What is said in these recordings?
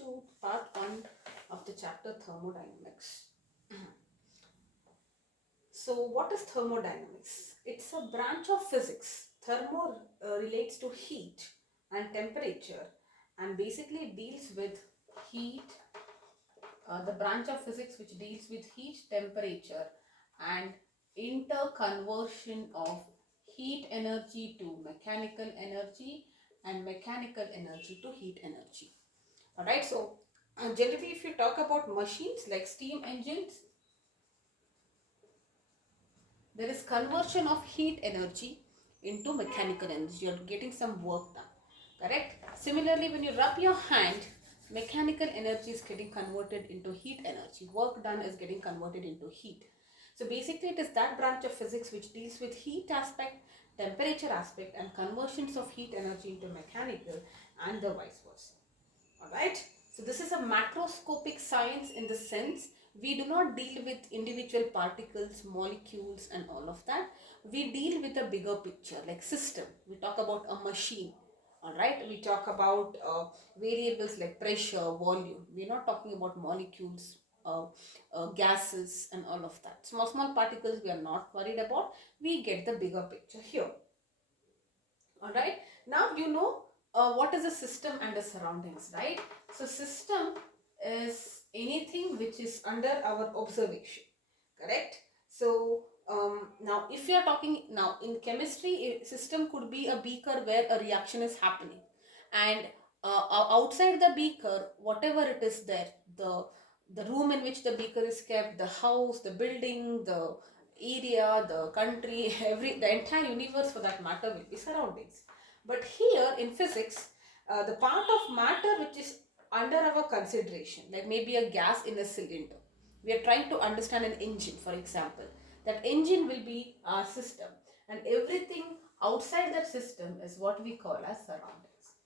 to part 1 of the chapter thermodynamics. So what is thermodynamics? It's a branch of physics. Thermo relates to heat and temperature and basically deals with heat, the branch of physics which deals with heat, temperature and interconversion of heat energy to mechanical energy and mechanical energy to heat energy. Alright, so generally if you talk about machines like steam engines, there is conversion of heat energy into mechanical energy. You are getting some work done. Correct? Similarly, when you rub your hand, mechanical energy is getting converted into heat energy. Work done is getting converted into heat. So basically it is that branch of physics which deals with heat aspect, temperature aspect and conversions of heat energy into mechanical and the vice versa. Alright, so this is a macroscopic science in the sense we do not deal with individual particles, molecules and all of that. We deal with a bigger picture like system. We talk about a machine. Alright, we talk about variables like pressure, volume. We are not talking about molecules, gases and all of that. Small particles we are not worried about. We get the bigger picture here. Alright, now you know what is a system and the surroundings, right? So system is anything which is under our observation, correct? So now if you are talking now in chemistry, a system could be a beaker where a reaction is happening and outside the beaker, whatever it is there, the room in which the beaker is kept, the house, the building, the area, the country, the entire universe for that matter will be surroundings. But here in physics, the part of matter which is under our consideration, like maybe a gas in a cylinder, we are trying to understand an engine, for example. That engine will be our system, and everything outside that system is what we call as surroundings.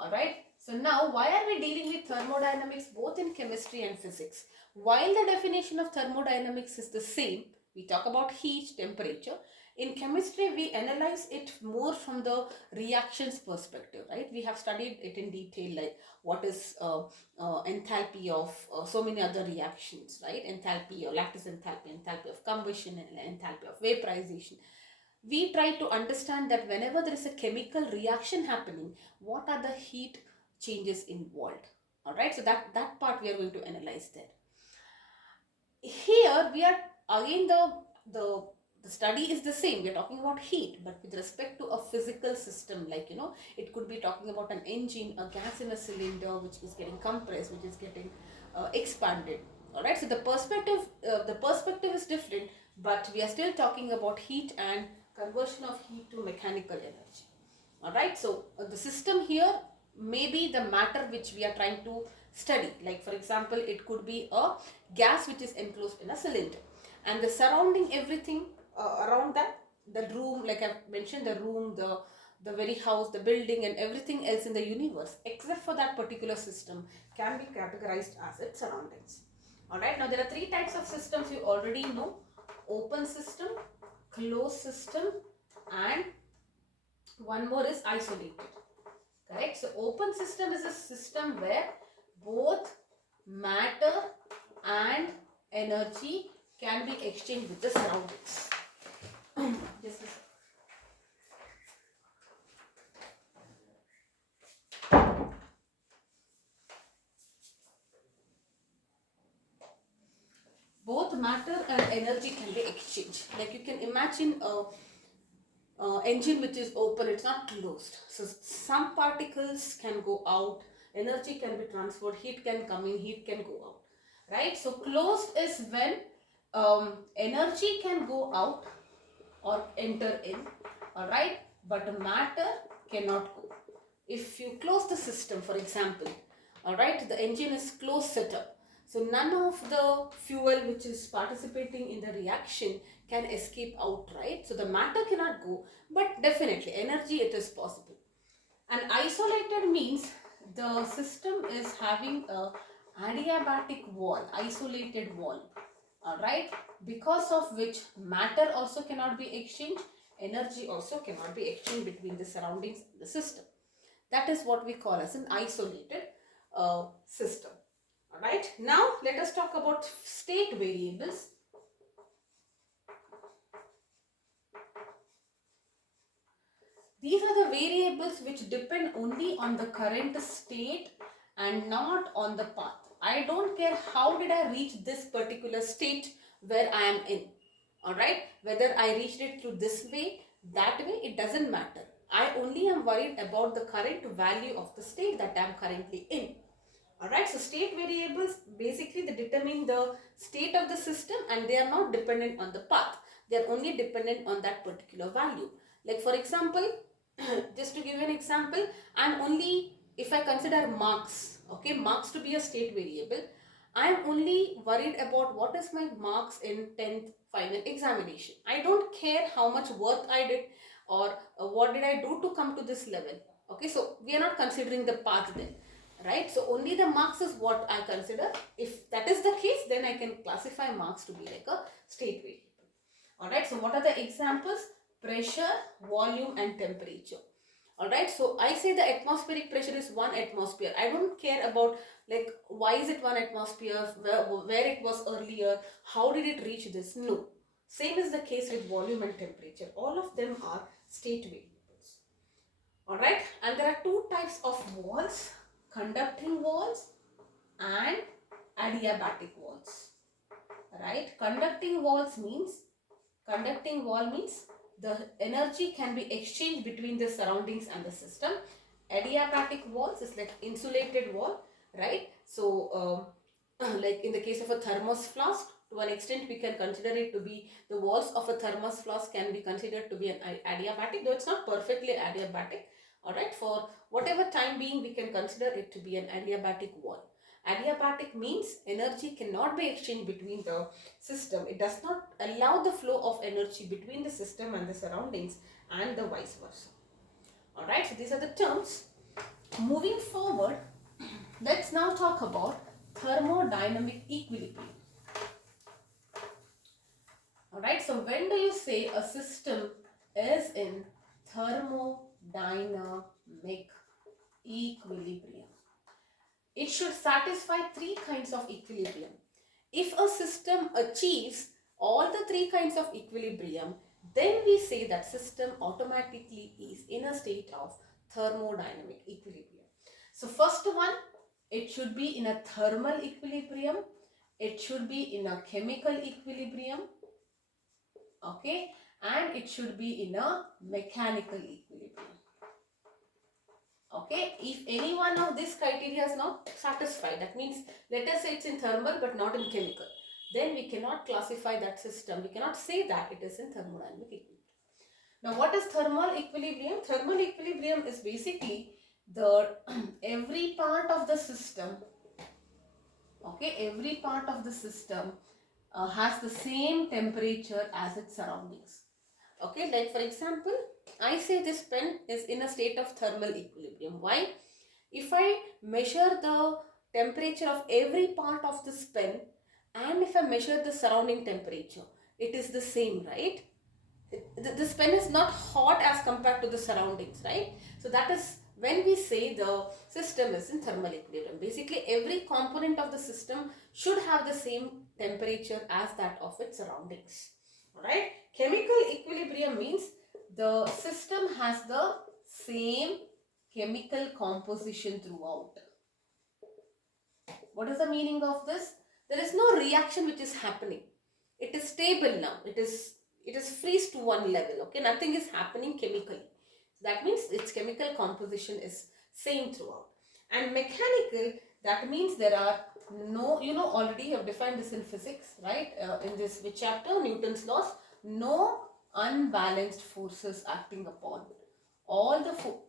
Alright, so now why are we dealing with thermodynamics both in chemistry and physics? While the definition of thermodynamics is the same, we talk about heat, temperature. In chemistry, we analyze it more from the reactions perspective, right? We have studied it in detail, like what is enthalpy of so many other reactions, right? Enthalpy or lattice enthalpy, enthalpy of combustion, and enthalpy of vaporization. We try to understand that whenever there is a chemical reaction happening, what are the heat changes involved? All right, so that part we are going to analyze there. Here we are again the study is the same. We are talking about heat, but with respect to a physical system, like it could be talking about an engine, a gas in a cylinder which is getting compressed, which is getting expanded. All right, so the perspective is different, but we are still talking about heat and conversion of heat to mechanical energy. Alright, so the system here may be the matter which we are trying to study. Like for example, it could be a gas which is enclosed in a cylinder, and the surrounding everything around that, the room, like I mentioned, the room, the very house, the building and everything else in the universe except for that particular system can be categorized as its surroundings. Alright, now there are three types of systems you already know: open system, closed system and one more is isolated. Correct? So open system is a system where both matter and energy can be exchanged with the surroundings. Just a second. Both matter and energy can be exchanged. Like you can imagine a engine which is open, it's not closed. So some particles can go out, energy can be transferred, heat can come in, heat can go out. Right? So closed is when energy can go out or enter in, alright, but matter cannot go. If you close the system, for example, alright, the engine is closed setup, so none of the fuel which is participating in the reaction can escape out, right? So the matter cannot go, but definitely energy it is possible. And isolated means the system is having a adiabatic wall, isolated wall, alright, because of which matter also cannot be exchanged, energy also cannot be exchanged between the surroundings and the system. That is what we call as an isolated system. Alright, now let us talk about state variables. These are the variables which depend only on the current state and not on the path. I don't care how did I reach this particular state where I am in. Alright, whether I reached it through this way, that way, it doesn't matter. I only am worried about the current value of the state that I am currently in. Alright, so state variables basically they determine the state of the system and they are not dependent on the path. They are only dependent on that particular value. Like for example, just to give you an example, I'm only, if I consider marks, okay, marks to be a state variable, I'm only worried about what is my marks in 10th final examination. I don't care how much work I did or what did I do to come to this level. Okay, so we are not considering the path then, right? So only the marks is what I consider. If that is the case, then I can classify marks to be like a state variable. Alright, so what are the examples? Pressure, volume and temperature. Alright, so I say the atmospheric pressure is 1 atmosphere. I don't care about like why is it 1 atmosphere, where it was earlier, how did it reach this? No. Same is the case with volume and temperature. All of them are state variables. Alright, and there are two types of walls, conducting walls and adiabatic walls. Right, conducting wall means the energy can be exchanged between the surroundings and the system. Adiabatic walls is like insulated wall, right? So like in the case of a thermos flask, to an extent we can consider it to be, the walls of a thermos flask can be considered to be an adiabatic, though it's not perfectly adiabatic. Alright, for whatever time being we can consider it to be an adiabatic wall. Adiabatic means energy cannot be exchanged between the system. It does not allow the flow of energy between the system and the surroundings and the vice versa. Alright, so these are the terms. Moving forward, let's now talk about thermodynamic equilibrium. Alright, so when do you say a system is in thermodynamic equilibrium? It should satisfy three kinds of equilibrium. If a system achieves all the three kinds of equilibrium, then we say that system automatically is in a state of thermodynamic equilibrium. So first one, it should be in a thermal equilibrium, it should be in a chemical equilibrium, okay, and it should be in a mechanical equilibrium. Okay, if any one of these criteria is not satisfied, that means let us say it's in thermal but not in chemical, then we cannot classify that system. We cannot say that it is in thermodynamic equilibrium. Now what is thermal equilibrium? Thermal equilibrium is basically the every part of the system, okay, every part of the system has the same temperature as its surroundings. Okay, like for example, I say this pen is in a state of thermal equilibrium. Why? If I measure the temperature of every part of this pen and if I measure the surrounding temperature, it is the same, right? This pen is not hot as compared to the surroundings, right? So that is when we say the system is in thermal equilibrium. Basically, every component of the system should have the same temperature as that of its surroundings. Alright? Chemical equilibrium means the system has the same chemical composition throughout. What is the meaning of this? There is no reaction which is happening. It is stable now. It is freeze to one level. Okay, nothing is happening chemically. That means its chemical composition is same throughout. And mechanical, that means there are no, already you have defined this in physics, right? In this which chapter? Newton's laws. No unbalanced forces acting upon.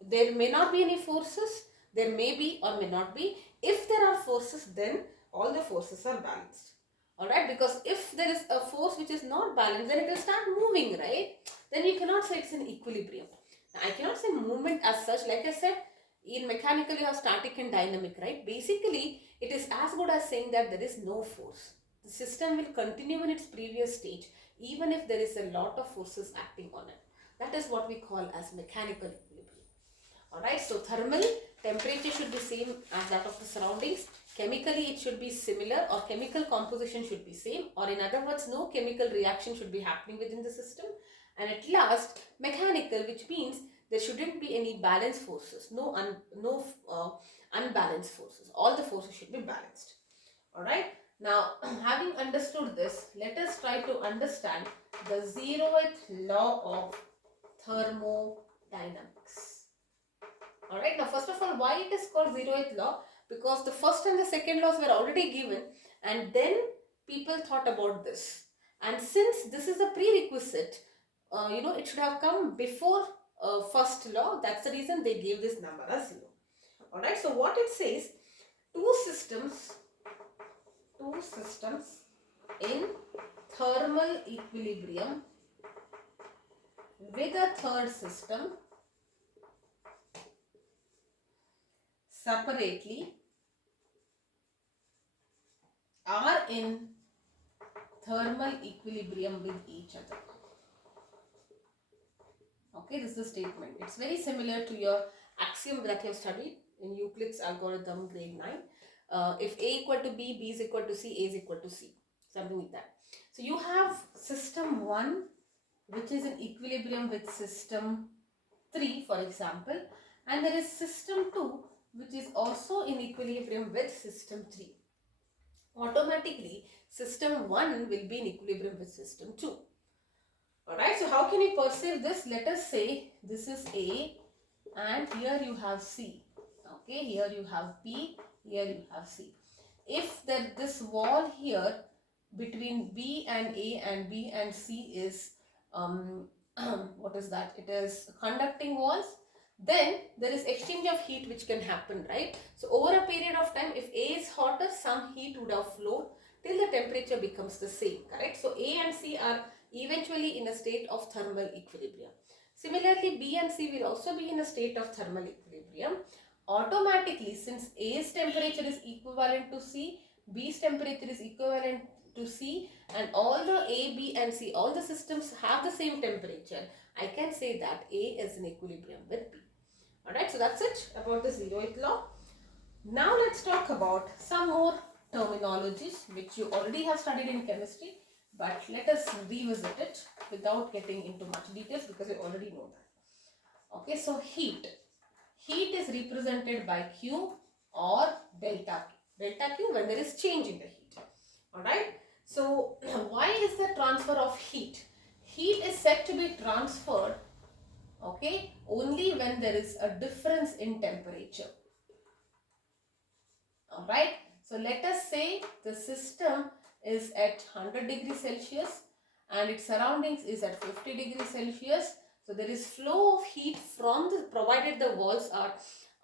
There may not be any forces, there may be or may not be. If there are forces, then all the forces are balanced. Alright, because if there is a force which is not balanced, then it will start moving, right? Then you cannot say it's in equilibrium. Now, I cannot say movement as such. Like I said, in mechanical you have static and dynamic, right? Basically, it is as good as saying that there is no force. The system will continue in its previous stage even if there is a lot of forces acting on it. That is what we call as mechanical equilibrium. Alright, so thermal temperature should be same as that of the surroundings. Chemically it should be similar, or chemical composition should be same, or in other words no chemical reaction should be happening within the system. And at last mechanical, which means there shouldn't be any balance forces, no unbalanced forces. All the forces should be balanced. Alright, now having understood this, let us try to understand the zeroth law of thermodynamics. Alright, now first of all, why it is called zeroth law? Because the first and the second laws were already given, and then people thought about this. And since this is a prerequisite, it should have come before first law. That's the reason they gave this number as 0. Alright, so what it says, two systems in thermal equilibrium with a third system separately are in thermal equilibrium with each other. Okay, this is the statement. It's very similar to your axiom that you have studied in Euclid's algorithm grade 9. If A equal to B, B is equal to C, A is equal to C. Something like that. So you have system 1 which is in equilibrium with system 3, for example, and there is system 2 which is also in equilibrium with system 3. Automatically system 1 will be in equilibrium with system 2. Alright, so how can you perceive this? Let us say this is A and here you have C. Okay, here you have B, here you have C. If this wall here between B and A and B and C is what is that? It is conducting walls. Then there is exchange of heat which can happen, right? So over a period of time, if A is hotter, some heat would have flowed till the temperature becomes the same, correct? So A and C are eventually in a state of thermal equilibrium. Similarly, B and C will also be in a state of thermal equilibrium. Automatically, since A's temperature is equivalent to C, B's temperature is equivalent to C, and although A, B and C, all the systems have the same temperature, I can say that A is in equilibrium with B. Alright, so that's it about the zeroth law. Now let's talk about some more terminologies which you already have studied in chemistry, but let us revisit it without getting into much details because you already know that. Okay, so heat. Heat is represented by Q or delta Q. Delta Q when there is change in the heat. Alright, so why is the transfer of heat? Heat is said to be transferred, okay, only when there is a difference in temperature. Alright, so let us say the system is at 100 degrees Celsius and its surroundings is at 50 degrees Celsius. So there is flow of heat from the, provided the walls are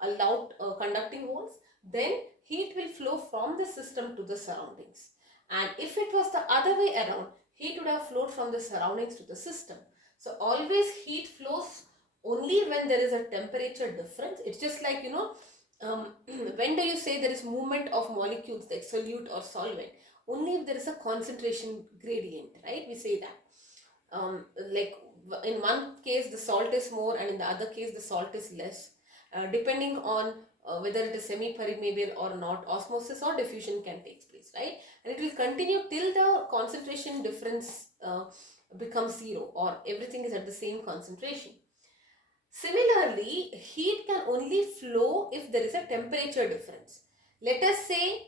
allowed conducting walls, then heat will flow from the system to the surroundings. And if it was the other way around, heat would have flowed from the surroundings to the system. So always heat flows only when there is a temperature difference. It's just like, when do you say there is movement of molecules like solute or solvent? Only if there is a concentration gradient, right? We say that. Like in one case the salt is more and in the other case the salt is less. Depending on whether it is semi-permeable or not, osmosis or diffusion can take place, right? And it will continue till the concentration difference becomes 0 or everything is at the same concentration. Similarly, heat can only flow if there is a temperature difference. Let us say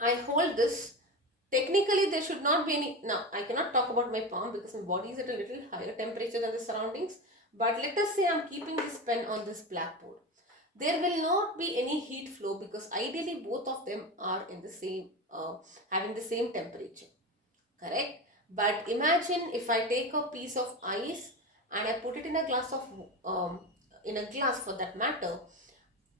I hold this. Technically, there should not be any. Now, I cannot talk about my palm because my body is at a little higher temperature than the surroundings. But let us say I am keeping this pen on this blackboard. There will not be any heat flow because ideally both of them are in the same, having the same temperature. Correct? But imagine if I take a piece of ice and I put it in a glass for that matter.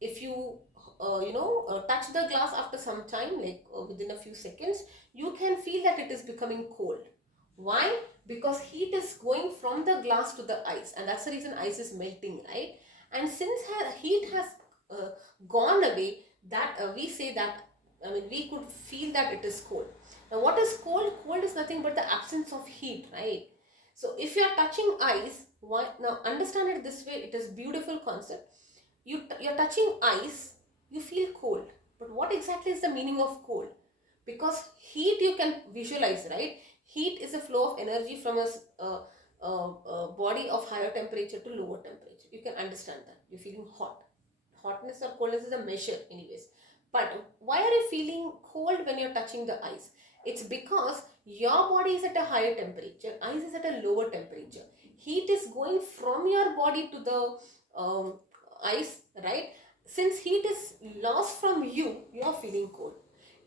If you touch the glass after some time, like within a few seconds, you can feel that it is becoming cold. Why? Because heat is going from the glass to the ice, and that's the reason ice is melting, right? And since heat has gone away, that we say that, we could feel that it is cold. Now what is cold? Cold is nothing but the absence of heat, right? So if you are touching ice, now understand it this way, it is beautiful concept. you're touching ice, you feel cold. But what exactly is the meaning of cold? Because heat you can visualize, right? Heat is a flow of energy from a body of higher temperature to lower temperature. You can understand that. You're feeling hot. Hotness or coldness is a measure anyways. But why are you feeling cold when you're touching the ice? It's because your body is at a higher temperature, ice is at a lower temperature. Heat is going from your body to the ice, right? Since heat is lost from you, you are feeling cold.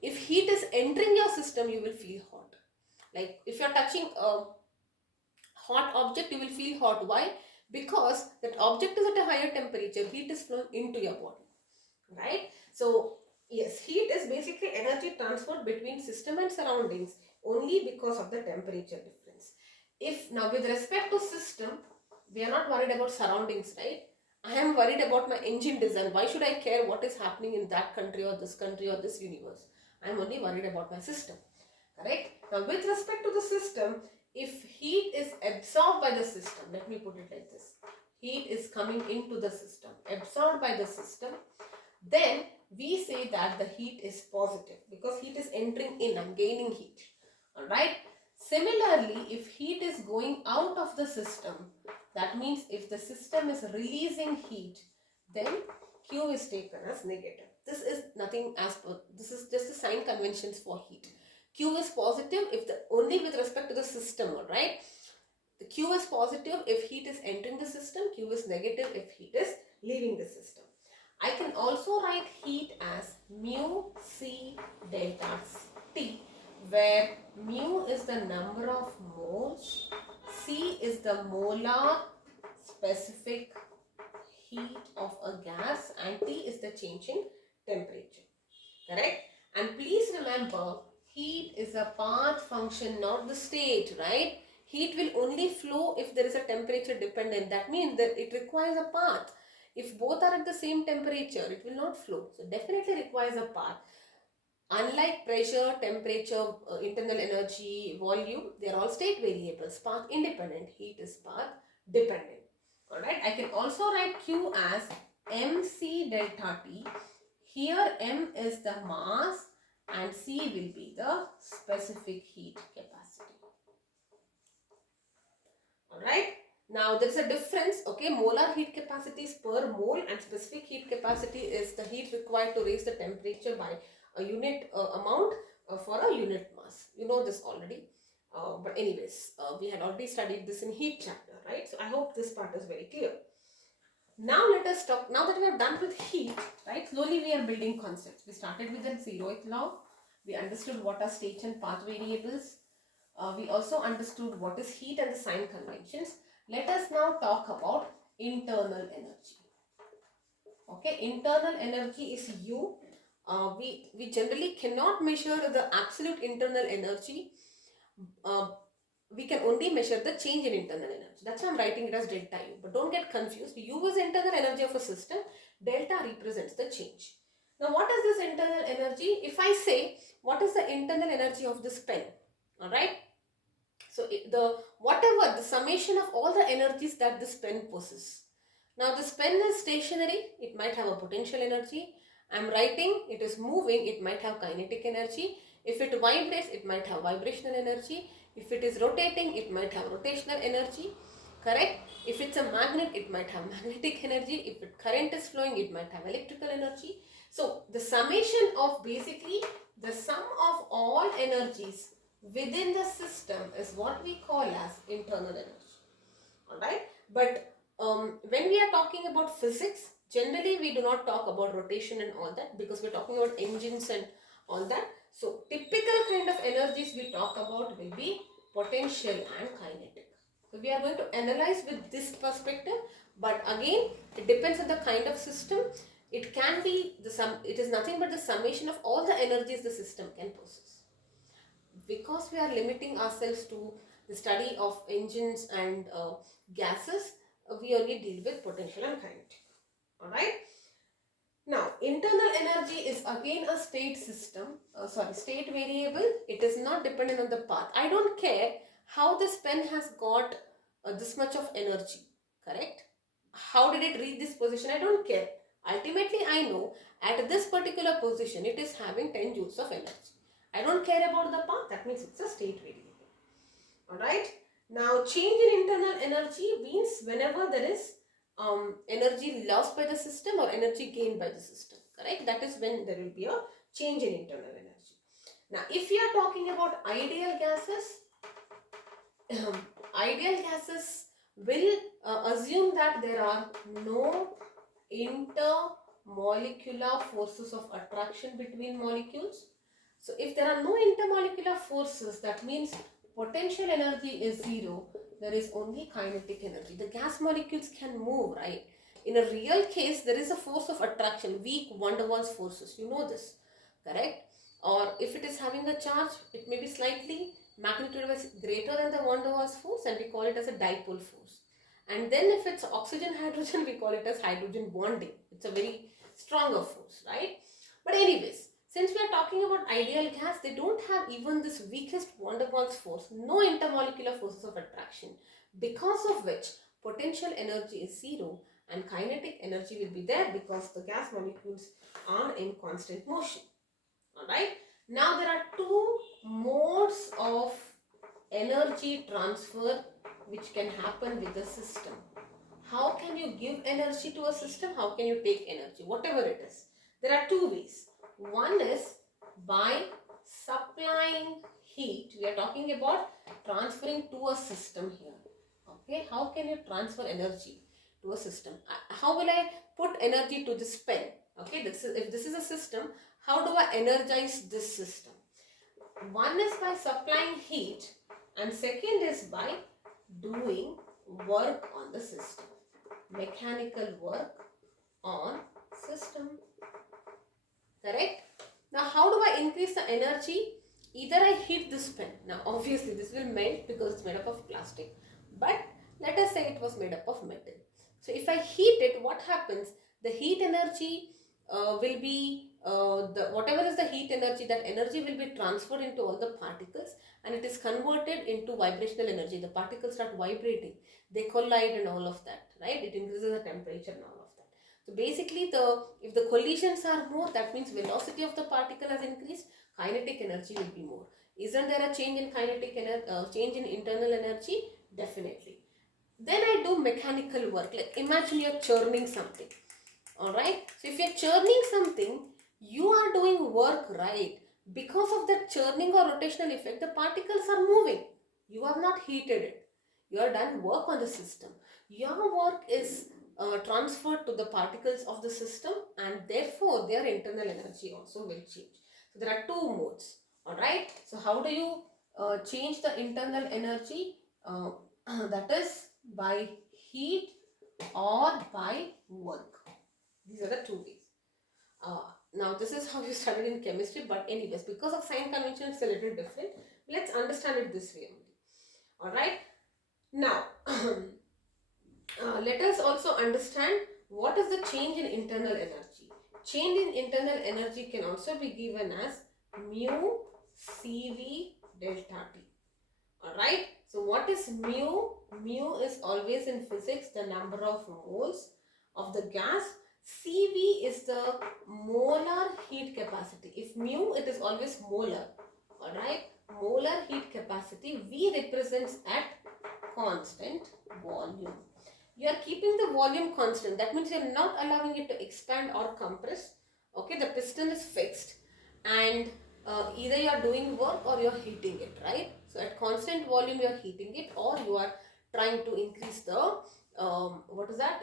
If heat is entering your system, you will feel hot. Like if you're touching a hot object, you will feel hot. Why? Because that object is at a higher temperature, heat is flowing into your body, right? So yes, heat is basically energy transferred between system and surroundings only because of the temperature difference. If now with respect to system, we are not worried about surroundings, right? I am worried about my engine design. Why should I care what is happening in that country or this universe? I am only worried about my system, correct? Now with respect to the system, if heat is absorbed by the system, let me put it like this, heat is coming into the system, absorbed by the system, then we say that the heat is positive because heat is entering in and gaining heat. Alright. Similarly, if heat is going out of the system, that means if the system is releasing heat, then Q is taken as negative. This is nothing as per, this is just the sign conventions for heat. Q is positive if the only with respect to the system, alright. The Q is positive if heat is entering the system, Q is negative if heat is leaving the system. I can also write heat as mu C delta T, where mu is the number of moles, C is the molar specific heat of a gas, and T is the change in temperature. Correct? And please remember, heat is a path function, not the state, right? Heat will only flow if there is a temperature dependent. That means that it requires a path. If both are at the same temperature, it will not flow. So definitely requires a path. Unlike pressure, temperature, internal energy, volume, they are all state variables, path independent. Heat is path dependent. Alright, I can also write Q as mc delta T. Here m is the mass and C will be the specific heat capacity. Alright. Now there is a difference, okay, molar heat capacity is per mole and specific heat capacity is the heat required to raise the temperature by a unit amount for a unit mass. You know this already. But anyways, we had already studied this in heat chapter, right? So I hope this part is very clear. Now let us talk, now that we are done with heat, right, slowly we are building concepts. We started with the Zeroth Law. We understood what are state and path variables. We also understood what is heat and the sign conventions. Let us now talk about internal energy. Okay, internal energy is U. We generally cannot measure the absolute internal energy. We can only measure the change in internal energy. That's why I'm writing it as delta U. But don't get confused. U is internal energy of a system. Delta represents the change. Now what is this internal energy? If I say what is the internal energy of this pen? Alright. So the summation of all the energies that this pen possesses. Now this pen is stationary, it might have a potential energy. I am writing, it is moving, it might have kinetic energy. If it vibrates, it might have vibrational energy. If it is rotating, it might have rotational energy. Correct? If it's a magnet, it might have magnetic energy. If current is flowing, it might have electrical energy. So the summation of basically the sum of all energies within the system is what we call as internal energy. Alright, but when we are talking about physics, generally we do not talk about rotation and all that because we are talking about engines and all that. So typical kind of energies we talk about will be potential and kinetic. So we are going to analyze with this perspective, but again it depends on the kind of system. It can be it is nothing but the summation of all the energies the system can possess. Because we are limiting ourselves to the study of engines and gases, we only deal with potential and kinetic. Alright. Now, internal energy is again a state state variable. It is not dependent on the path. I don't care how this pen has got this much of energy, correct? How did it reach this position? I don't care. Ultimately, I know at this particular position it is having 10 joules of energy. I don't care about the path, that means it's a state variable. Alright. Now, change in internal energy means whenever there is energy lost by the system or energy gained by the system. Correct? That is when there will be a change in internal energy. Now, if we are talking about ideal gases, ideal gases will assume that there are no intermolecular forces of attraction between molecules. So if there are no intermolecular forces, that means potential energy is zero. There is only kinetic energy. The gas molecules can move, right? In a real case, there is a force of attraction, weak van der Waals forces. You know this, correct? Or if it is having a charge, it may be slightly magnitude-wise greater than the van der Waals force, and we call it as a dipole force. And then if it's oxygen-hydrogen, we call it as hydrogen bonding. It's a very stronger force, right? But anyways, since we are talking about ideal gas, they don't have even this weakest van der Waals force, no intermolecular forces of attraction, because of which potential energy is zero and kinetic energy will be there because the gas molecules are in constant motion. Alright. Now there are two modes of energy transfer which can happen with the system. How can you give energy to a system? How can you take energy? Whatever it is. There are two ways. One is by supplying heat. We are talking about transferring to a system here. Okay. How can you transfer energy to a system? How will I put energy to this pen? Okay. If this is a system, how do I energize this system? One is by supplying heat and second is by doing work on the system. Mechanical work on system. Correct? Now how do I increase the energy? Either I heat this pen. Now obviously this will melt because it's made up of plastic. But let us say it was made up of metal. So if I heat it, what happens? The heat energy will be whatever is the heat energy, that energy will be transferred into all the particles and it is converted into vibrational energy. The particles start vibrating, they collide and all of that, right? It increases the temperature and all of that. So basically, if the collisions are more, that means velocity of the particle has increased, kinetic energy will be more. Isn't there a change in kinetic energy, change in internal energy? Definitely. Then I do mechanical work. Like imagine you're churning something. Alright. So if you're churning something, you are doing work, right? Because of that churning or rotational effect, the particles are moving. You have not heated it. You have done work on the system. Your work is transferred to the particles of the system and therefore their internal energy also will change. So there are two modes. Alright. So how do you change the internal energy? That is by heat or by work. These are the two ways. Now this is how you studied in chemistry, but anyways, because of sign convention it's a little different. Let's understand it this way only. Alright. Now let us also understand what is the change in internal energy. Change in internal energy can also be given as mu Cv delta T. Alright. So what is mu? Mu is always in physics the number of moles of the gas. Cv is the molar heat capacity. If mu, it is always molar. Alright. Molar heat capacity. V represents at constant volume. You are keeping the volume constant. That means you are not allowing it to expand or compress. Okay. The piston is fixed and either you are doing work or you are heating it, right? So at constant volume you are heating it or you are trying to increase the,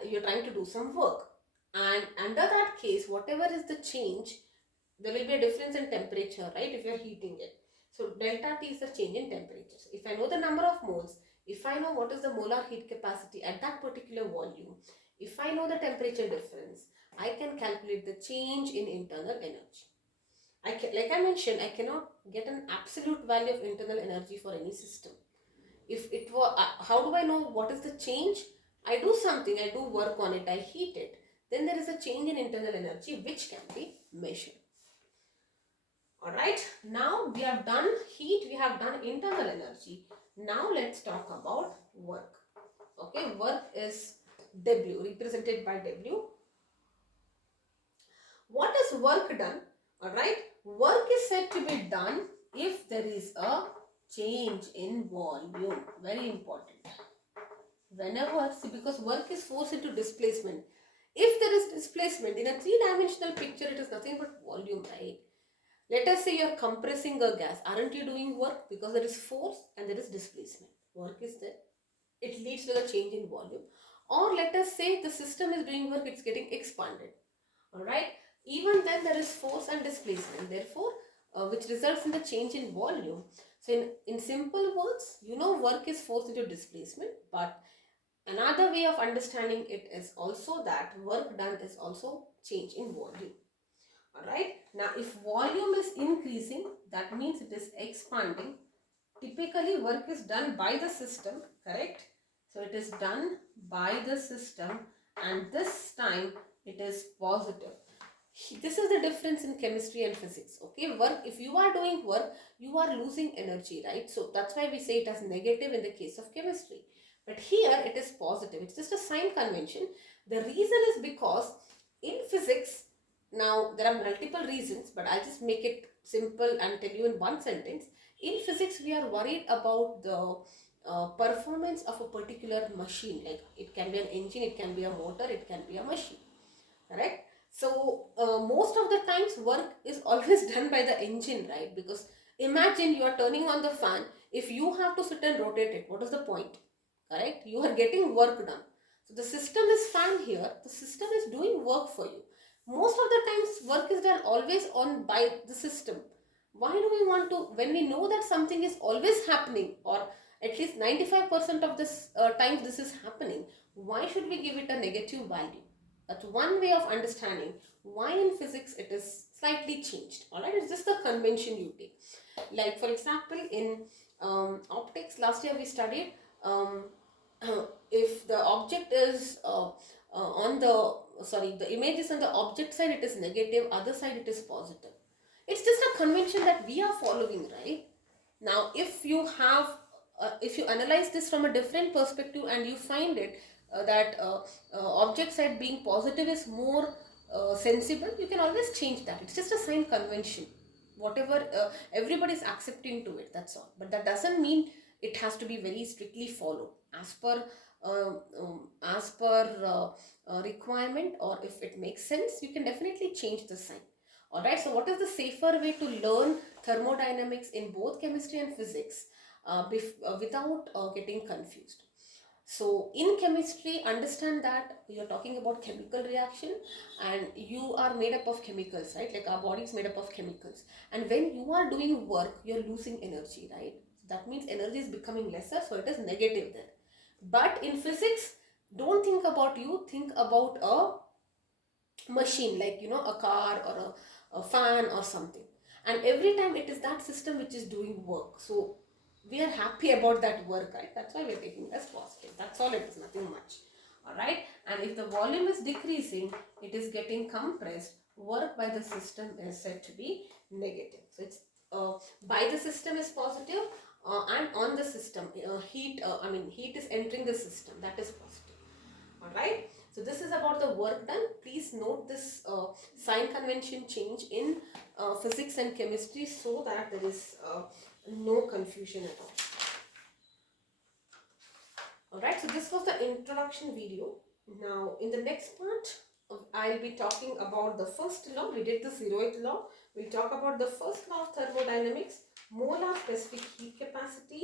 you're trying to do some work. And under that case, whatever is the change, there will be a difference in temperature, right? If you are heating it. So delta T is the change in temperature. So if I know the number of moles, if I know what is the molar heat capacity at that particular volume, if I know the temperature difference, I can calculate the change in internal energy. Like I mentioned, I cannot get an absolute value of internal energy for any system. If it were, how do I know what is the change? I do something, I do work on it, I heat it. Then there is a change in internal energy which can be measured. Alright, now we have done heat, we have done internal energy. Now let's talk about work. Okay, work is W, represented by W. work done? Alright, work is said to be done if there is a change in volume. Very important. Whenever, see, because work is forced into displacement. If there is displacement in a three-dimensional picture, it is nothing but volume, right? Let us say you are compressing a gas. Aren't you doing work? Because there is force and there is displacement. Work is there. It leads to the change in volume. Or let us say the system is doing work, it's getting expanded. Alright. Even then there is force and displacement. Therefore, which results in the change in volume. So in simple words, you know work is force into displacement, but another way of understanding it is also that work done is also change in volume. Alright. Now if volume is increasing, that means it is expanding. Typically work is done by the system, correct? So it is done by the system, and this time it is positive. This is the difference in chemistry and physics. Okay, work, if you are doing work, you are losing energy, right? So that's why we say it as negative in the case of chemistry. But here it is positive. It's just a sign convention. The reason is because in physics, now there are multiple reasons, but I'll just make it simple and tell you in one sentence. In physics, we are worried about the performance of a particular machine. Like it can be an engine, it can be a motor, it can be a machine. Correct? So most of the times work is always done by the engine, right? Because imagine you are turning on the fan. If you have to sit and rotate it, what is the point? Correct? You are getting work done. So the system is fan here. The system is doing work for you. Most of the times work is done always on by the system. Why do we want to, when we know that something is always happening, or at least 95% of this times this is happening, why should we give it a negative value? That's one way of understanding why in physics it is slightly changed. Alright, it's just the convention you take. Like for example, in optics, last year we studied if the object is on the image is on the object side, it is negative, other side it is positive. It's just a convention that we are following, right? Now, if you have, if you analyze this from a different perspective and you find it that object side being positive is more sensible, you can always change that. It's just a sign convention. Whatever, everybody is accepting to it, that's all. But that doesn't mean it has to be very strictly followed as per requirement, or if it makes sense, you can definitely change the sign. Alright, so what is the safer way to learn thermodynamics in both chemistry and physics without getting confused? So in chemistry, understand that you're talking about chemical reaction and you are made up of chemicals, right? Like our body is made up of chemicals. And when you are doing work, you're losing energy, right? So that means energy is becoming lesser, so it is negative there. But in physics, don't think about you, think about a machine, like a car or a fan or something. And every time it is that system which is doing work. So we are happy about that work, right? That's why we're taking as positive. That's all, it is nothing much. Alright, and if the volume is decreasing, it is getting compressed, work by the system is said to be negative. So it's by the system is positive, and on the system heat is entering the system, that is positive. Alright, so this is about the work done. Please note this sign convention change in physics and chemistry so that there is no confusion at all. Alright, so this was the introduction video. Now in the next part, I'll be talking about the first law. We did the Zeroth Law. We'll talk about the first law of thermodynamics, molar specific heat capacity,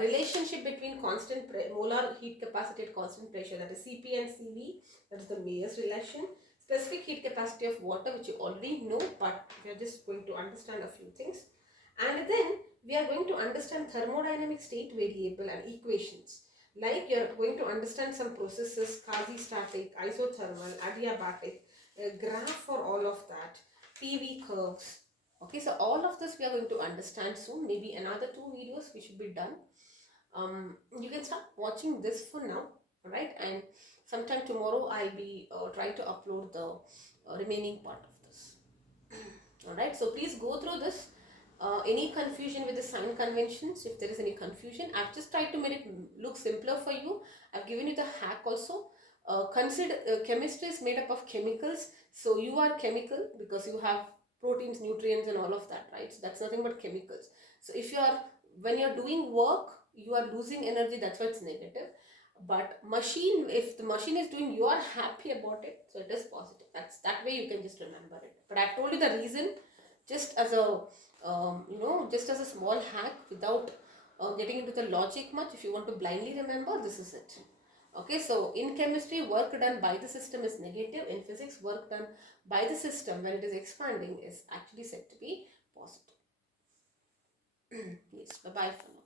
relationship between molar heat capacity at constant pressure, that is Cp and Cv, that is the Mayer's relation, specific heat capacity of water, which you already know, but we are just going to understand a few things. And then we are going to understand thermodynamic state variable and equations. Like you are going to understand some processes, quasi-static, isothermal, adiabatic, graph for all of that, PV curves. Okay, so all of this we are going to understand soon. Maybe another 2 videos we should be done. You can start watching this for now, right? And sometime tomorrow I'll be trying to upload the remaining part of this. Alright, so please go through this. Any confusion with the sign conventions, if there is any confusion, I've just tried to make it look simpler for you. I've given you the hack also. Consider chemistry is made up of chemicals, so you are chemical because you have proteins, nutrients, and all of that, right? So that's nothing but chemicals. So if you are, when you're doing work, you are losing energy, that's why it's negative. But machine, if the machine is doing, you are happy about it, so it is positive. That's that way you can just remember it. But I've told you the reason just as a just as a small hack, without getting into the logic much. If you want to blindly remember, this is it. Okay, so in chemistry, work done by the system is negative. In physics, work done by the system when it is expanding is actually said to be positive. Yes, bye bye for now.